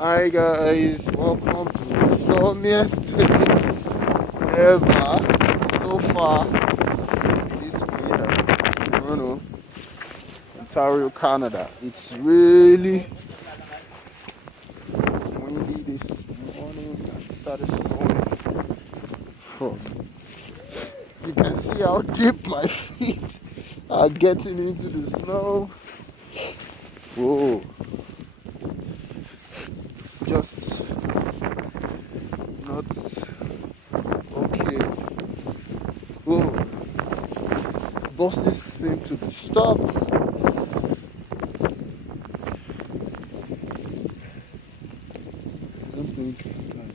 Hi guys, welcome to the stormiest ever so far this year in Toronto, Ontario, Canada. It's really windy this morning and it started snowing. Oh, you can see how deep my feet are getting into the snow. Whoa, it's just not okay. Whoa, buses seem to be stuck. I don't think I can.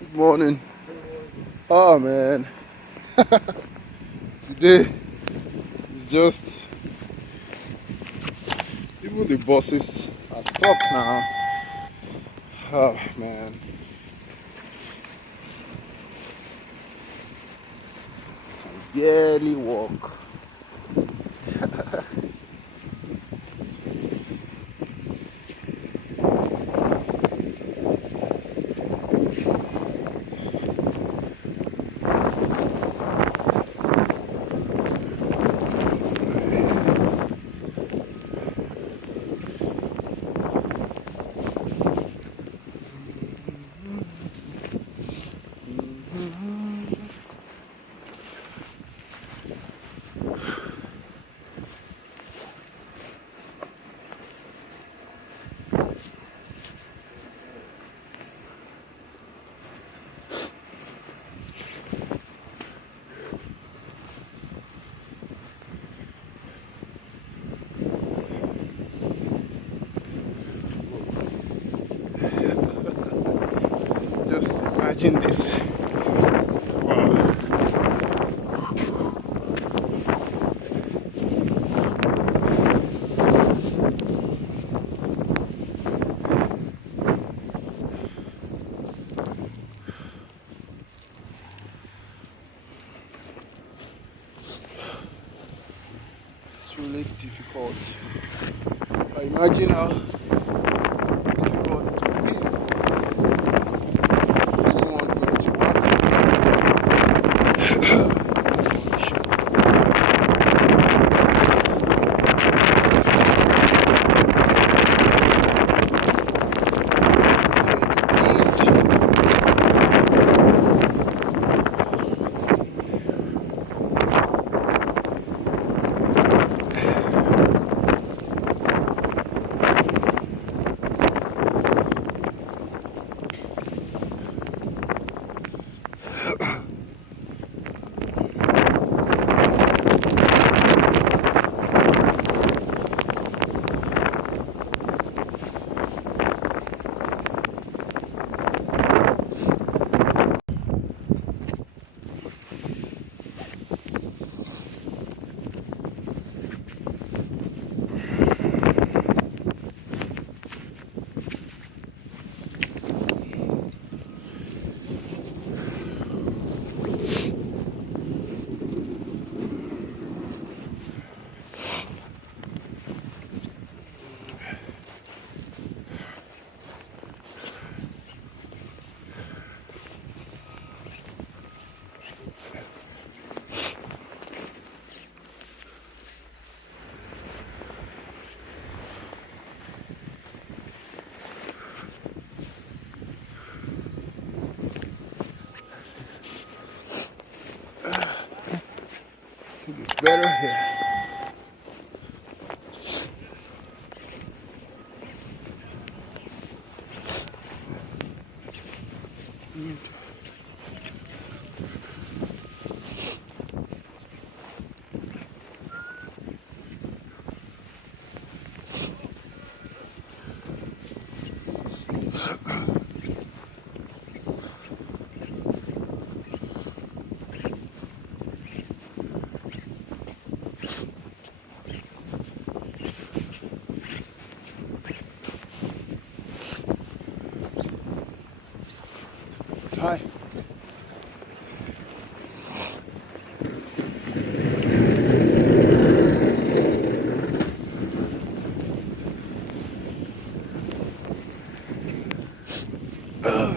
Good morning. Oh man, today it's just even the buses are stuck now. Oh man, barely walk. Imagine this. Wow. It's really difficult. I imagine how difficult it would be. Anyone going to work in this condition. I think it's better here. Hi. Ugh.